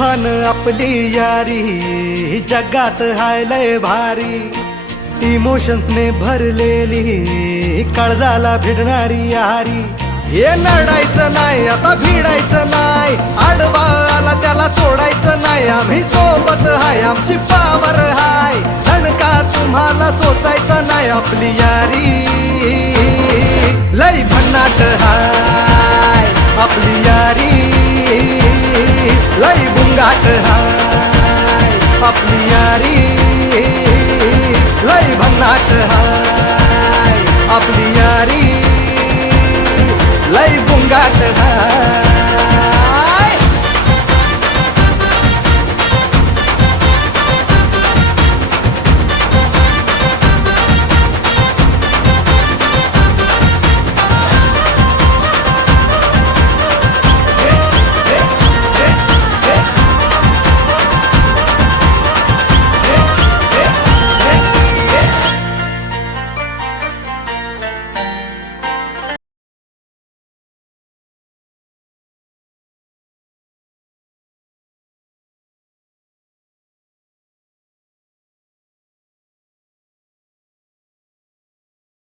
तुफान आपली यारी जगात हाय लय भारी, इमोशन्स ने भरलेली काळजाला भिडणारी यारी। हे नडायचं नाही आता भिडायचं नाही, आडवा आला त्याला सोडायचं नाही, आम्ही सोबत हाय आमची पावर हाय, धणका तुम्हाला सोसायचा नाही, आपली यारी लय भन्नाट हाय, आपली यारी लय बुंगाट हाय, आपली यारी लय भन्नाट हाय, आपली यारी लय बुंगाट हाय।